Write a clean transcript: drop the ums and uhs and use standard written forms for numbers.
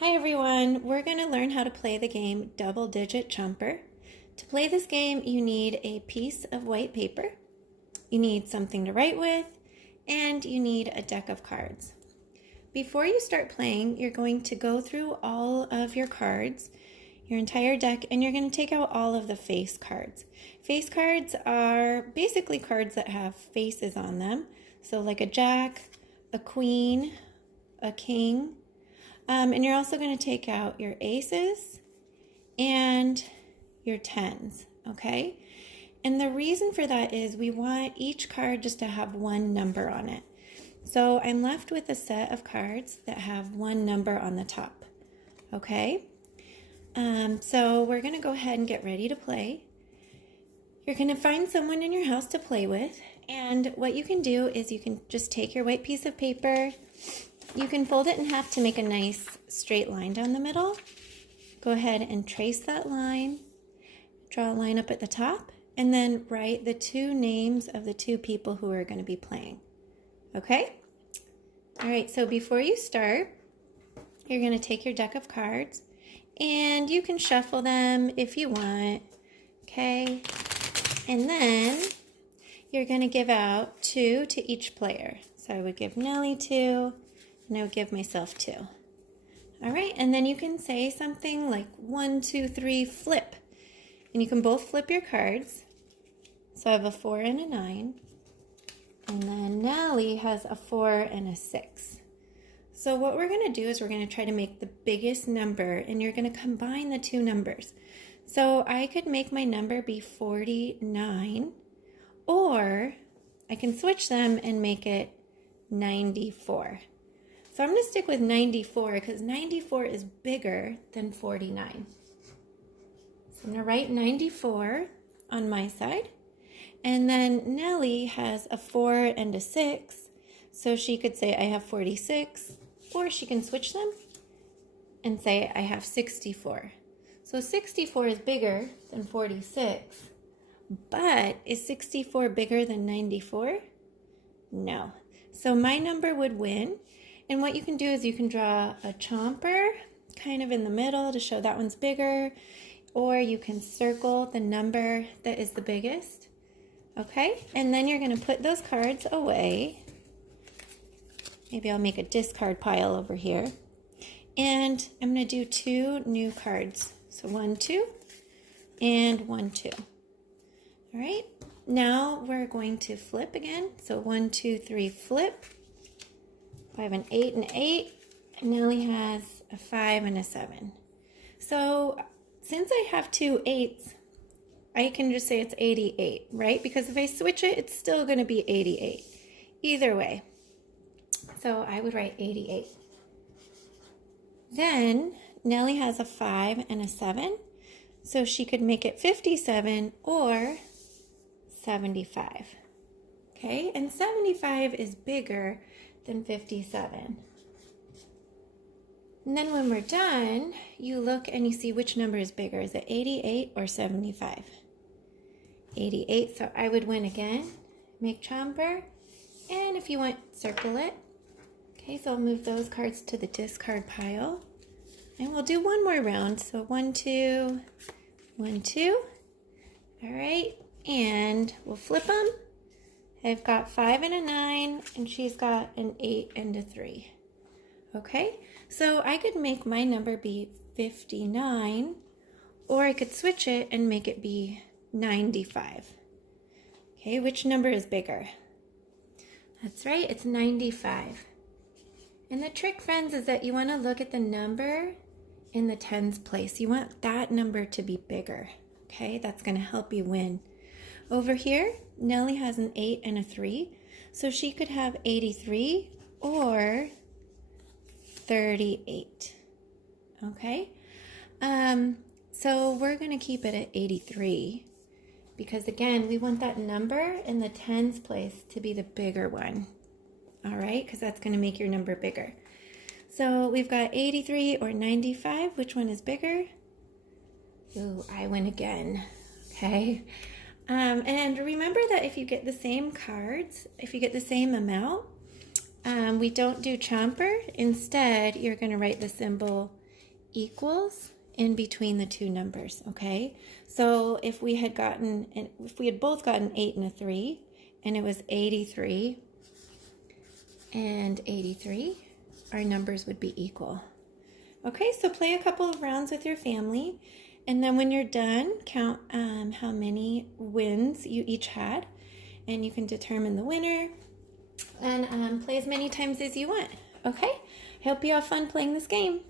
Hi everyone, we're going to learn how to play the game Double Digit Chomper. To play this game, you need a piece of white paper, you need something to write with, and you need a deck of cards. Before you start playing, you're going to go through all of your cards, your entire deck, and you're going to take out all of the face cards. Face cards are basically cards that have faces on them, so like a jack, a queen, a king. And you're also going to take out your aces and your tens, okay? And the reason for that is we want each card just to have one number on it. So I'm left with a set of cards that have one number on the top, okay? So we're going to go ahead and get ready to play. You're going to find someone in your house to play with, and what you can do is you can just take your white piece of paper. You can fold it in half to make a nice straight line down the middle. Go ahead and trace that line, draw a line up at the top, and then write the two names of the two people who are going to be playing. Okay? All right, so before you start, you're going to take your deck of cards, and you can shuffle them if you want, okay? And then you're going to give out 2 to each player. So I would give Nellie 2, and I would give myself 2. All right, and then you can say something like 1, 2, 3, flip. And you can both flip your cards. So I have a 4 and a 9. And then Nellie has a 4 and a 6. So what we're going to do is we're going to try to make the biggest number, and you're going to combine the two numbers. So I could make my number be 49, or I can switch them and make it 94. So I'm going to stick with 94 because 94 is bigger than 49. So I'm going to write 94 on my side. And then Nellie has a 4 and a 6. So she could say I have 46, or she can switch them and say I have 64. So 64 is bigger than 46. But is 64 bigger than 94? No. So my number would win. And what you can do is you can draw a chomper kind of in the middle to show that one's bigger, or you can circle the number that is the biggest, okay? And then you're going to put those cards away. Maybe I'll make a discard pile over here. And I'm going to do 2 new cards. So 1, 2, and 1, 2. All right, now we're going to flip again. So 1, 2, 3, flip. I have an 8 and 8, and Nellie has a 5 and a 7. So since I have 2 8s, I can just say it's 88, right? Because if I switch it, it's still going to be 88. Either way. So I would write 88. Then Nellie has a 5 and a 7, so she could make it 57 or 75. Okay, and 75 is bigger than 57. And then when we're done, you look and you see which number is bigger. Is it 88 or 75? 88, so I would win again. Make chomper, and if you want, circle it. Okay, so I'll move those cards to the discard pile. And we'll do one more round. So 1, 2, 1, 2. All right, and we'll flip them. I've got 5 and a 9, and she's got an 8 and a 3. Okay, so I could make my number be 59, or I could switch it and make it be 95. Okay, which number is bigger? That's right, it's 95. And the trick, friends, is that you want to look at the number in the tens place. You want that number to be bigger. Okay, that's going to help you win. Over here, Nellie has an 8 and a 3, so she could have 83 or 38. Okay, so we're going to keep it at 83 because, again, we want that number in the tens place to be the bigger one. All right, because that's going to make your number bigger. So we've got 83 or 95. Which one is bigger? Ooh, I win again. Okay. And remember that if you get the same cards, if you get the same amount, we don't do chomper. Instead, you're going to write the symbol equals in between the two numbers, okay? So if we had both gotten 8 and a 3, and it was 83 and 83, our numbers would be equal. Okay, so play a couple of rounds with your family, and then when you're done, count how many wins you each had, and you can determine the winner, and play as many times as you want. Okay, I hope you have fun playing this game.